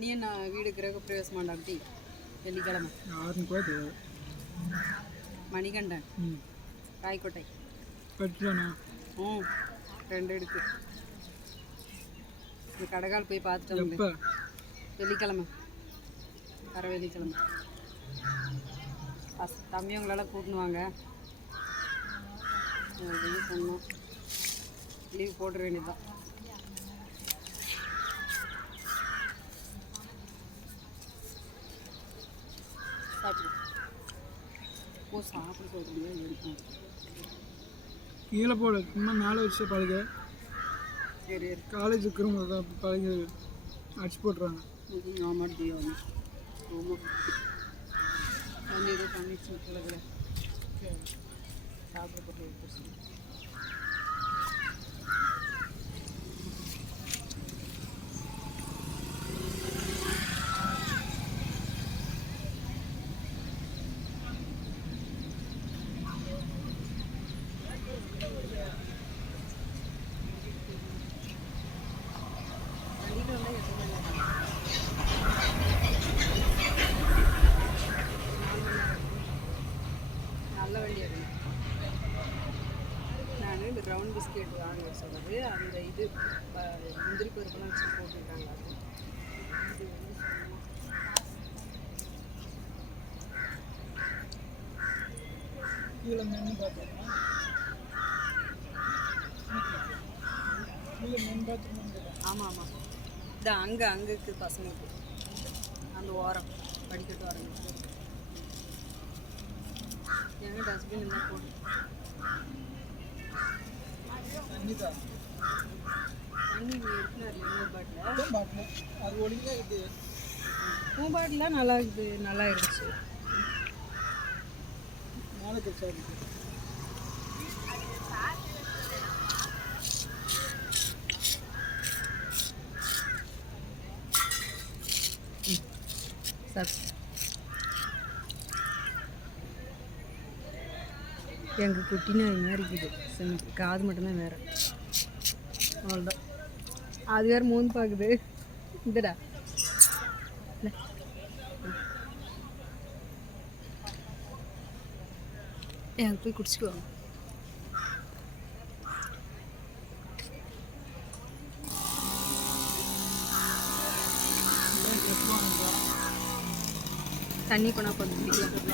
அணியன் வீடு கிரகப்பிரவேசம் பண்ணாட்டி வெள்ளிக்கிழமை மணிகண்டன் ராய்கோட்டை ம் 2 எடுக்கு இந்த கடைக்கால் போய் பார்த்துட்டு வந்து வெள்ளிக்கிழமை வர வெள்ளிக்கிழமை தம்பியவங்களெல்லாம் கூட்டினுவாங்க அப்படின்னு சொன்னோம். லீவ் போட்டுற வேண்டியதுதான். சாப்பிடு ஓ சாப்பிட சொல்கிறீங்க எடுக்கும் கீழே போட சும்மா மேலே வச்சு பழக சரி காலேஜ் இருக்கிறவங்க தான் பழகி அடிச்சு போட்டுறாங்க. ஆமாம் தீவானி ஆமாம் தண்ணி ஏதோ தண்ணி சுற்றுலகிற சாப்பிட போட்டு நல்ல வண்டி அது. நான் இந்த ப்ரௌன் பிஸ்கெட் வாங்க சொன்னது அந்த இது முந்திரி பருப்புலாம் வச்சு போட்டுருக்காங்க. அது கீழே மென்னு பார்த்தோம்னா கீழே மென் பாத்ரூம். ஆமாம் ஆமாம் இது அங்கே இருக்குது பசங்களுக்கு அந்த ஓரம் படிக்கட்டு ஓரம் எங்கள் டஸ்ட்பின் இருந்தால் போடும். தண்ணி தான் தண்ணி எடுத்துனார் இன்னொரு பாட்டில் அது ஒழுங்காக இது பாட்டிலாம் நல்லா இருக்குது நல்லா இருந்துச்சு. மேலே பெருசாக இருக்குது. சார் எங்கள் குட்டினா இது மாதிரி இருக்குது. காது மட்டும்தான் வேறு அவ்வளோதான். அது வேறு மூந்து பார்க்குது. இதுடா எனக்கு போய் குடிச்சுக்குவாங்க. தண்ணி கொண்டா கொஞ்சம் குடிக்கலாம்.